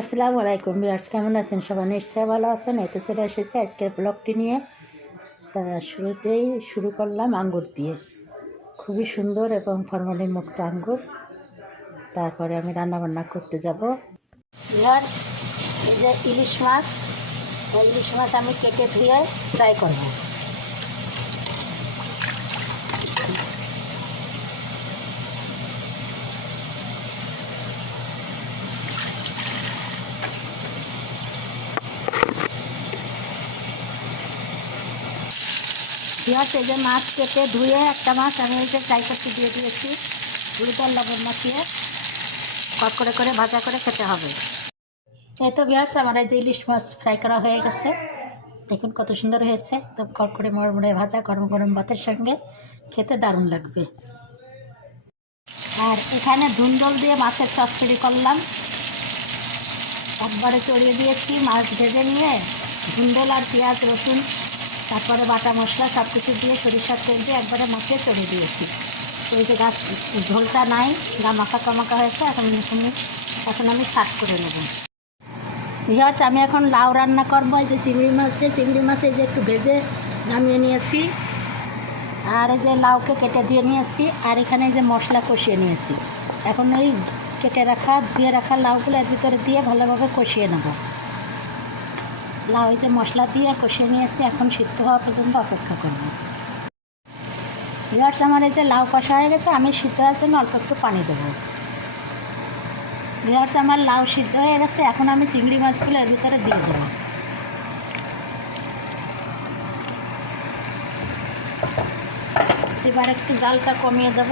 আসসালামু আলাইকুম বিয়ার্স কেমন আছেন সবাই? নিশ্চয়ই ভালো আছেন। এতে চলে এসেছে আজকের ব্লগটি নিয়ে। তা শুরুতেই শুরু করলাম আঙ্গুর দিয়ে। খুবই সুন্দর এবং ফরমালিন মুক্ত আঙ্গুর। তারপরে আমি রান্না বান্না করতে যাব। বিয়ার্স এই যে ইলিশ মাছ ইলিশ মাছ আমি কেটে ধুয়ে ফ্রাই করব। পেঁয়াজ এই যে মাছ কেটে ধুয়ে একটা মাছ আমি এই যে ফ্রাই করতে দিয়ে দিয়েছি হলুদ লবণ মাখিয়ে করে করে ভাজা করে খেতে হবে। এই তো বিয়ার্স আমার এই যে ইলিশ মাছ ফ্রাই করা হয়ে গেছে। দেখুন কত সুন্দর হয়েছে। কট করে মরমরে ভাজা গরম গরম ভাতের সঙ্গে খেতে দারুণ লাগবে। আর এখানে ধুন্দল দিয়ে মাছের চচ্চড়ি করলাম। একবারে চড়িয়ে দিয়েছি, মাছ ভেজে নিয়ে ধুন্দল আর পেঁয়াজ রসুন তারপরে বাটা মশলা সব কিছু দিয়ে সরিষার তেল দিয়ে একবারে মাখিয়ে চড়িয়ে দিয়েছি। তো এই যে গাছ, ঝোলটা নাই গা মাখা কামাকা হয়েছে, এখন এখন এখন আমি সার্ভ করে নেব। ভিওর্স আমি এখন লাউ রান্না করব, এই যে চিংড়ি মাছ দিয়ে। চিংড়ি মাছ যে একটু ভেজে নামিয়ে নিয়েছি। আর এই যে লাউকে কেটে ধুয়ে নিয়েছি, আর এখানে যে মশলা কষিয়ে নিয়েছি। এখন ওই কেটে রাখা, ধুয়ে রাখা লাউগুলো এর ভিতরে দিয়ে ভালোভাবে কষিয়ে নেব। লাউ যে মশলা দিয়ে কষিয়ে নিয়েছি, এখন সিদ্ধ হওয়া পর্যন্ত অপেক্ষা করব। ভিওর্স আমার এই যে লাউ কষা হয়ে গেছে, আমি সিদ্ধ হওয়ার জন্য অল্প একটু পানি দেবো। ভিওর্স আমার লাউ সিদ্ধ হয়ে গেছে, এখন আমি চিংড়ি মাছগুলো এর ভিতরে দিয়ে দেবো। এবার একটু জালটা কমিয়ে দেব।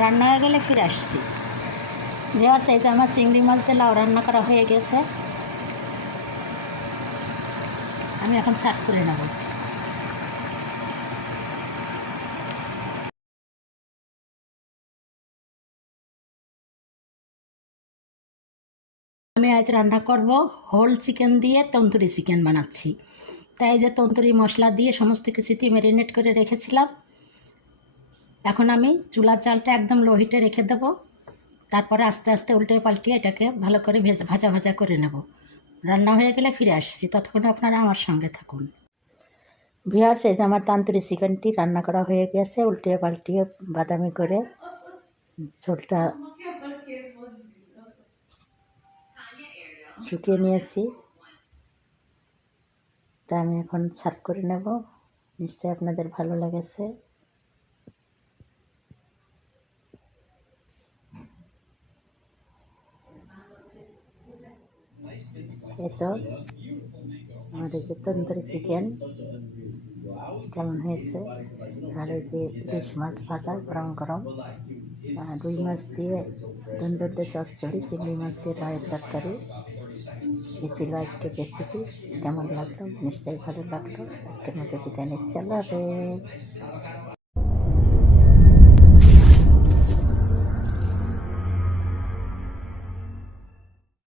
রান্না হয়ে গেলে ফিরে আসছি। ভিওর্স এই যে আমার চিংড়ি মাছ দিয়ে লাউ রান্না করা হয়ে গেছে। আমি এখন সার্ভ করে নেব। আমি আজ রান্না করব হোল চিকেন দিয়ে তন্দুরি চিকেন বানাচ্ছি। তাই যে তন্দুরি মশলা দিয়ে সমস্ত কিছু দিয়ে ম্যারিনেট করে রেখেছিলাম। এখন আমি চুলার চালটা একদম লো হিটে রেখে দেব। তারপরে আস্তে আস্তে উল্টে পাল্টিয়ে এটাকে ভালো করে ভেজা, ভাজা ভাজা করে নেব। রান্না হয়ে গেলে ফিরে আসছি। ততক্ষণ আপনারা আমার সঙ্গে থাকুন। ভিয়ার্স এই যে আমার তান্তরি চিকেনটি রান্না করা হয়ে গেছে। উল্টে পাল্টিয়ে বাদামি করে ঝোলটা শুকিয়ে নিয়েছি। তা আমি এখন সার্ভ করে নেব। নিশ্চয়ই আপনাদের ভালো লেগেছে। এই তো আমাদের যে তন্দুরি চিকেন কেমন হয়েছে? আর এই যে ইলিশ মাছ ভাজা, গরম গরম রুই মাছ দিয়ে তন্দুর দিয়ে চচ্চড়ি, চিংড়ি মাছ দিয়ে রায়ের তরকারি এই ছিল আজকের রেসিপি কেমন লাগল? নিশ্চয়ই ভালো লাগল। আজকের মতো বিদায় নিচ্ছে।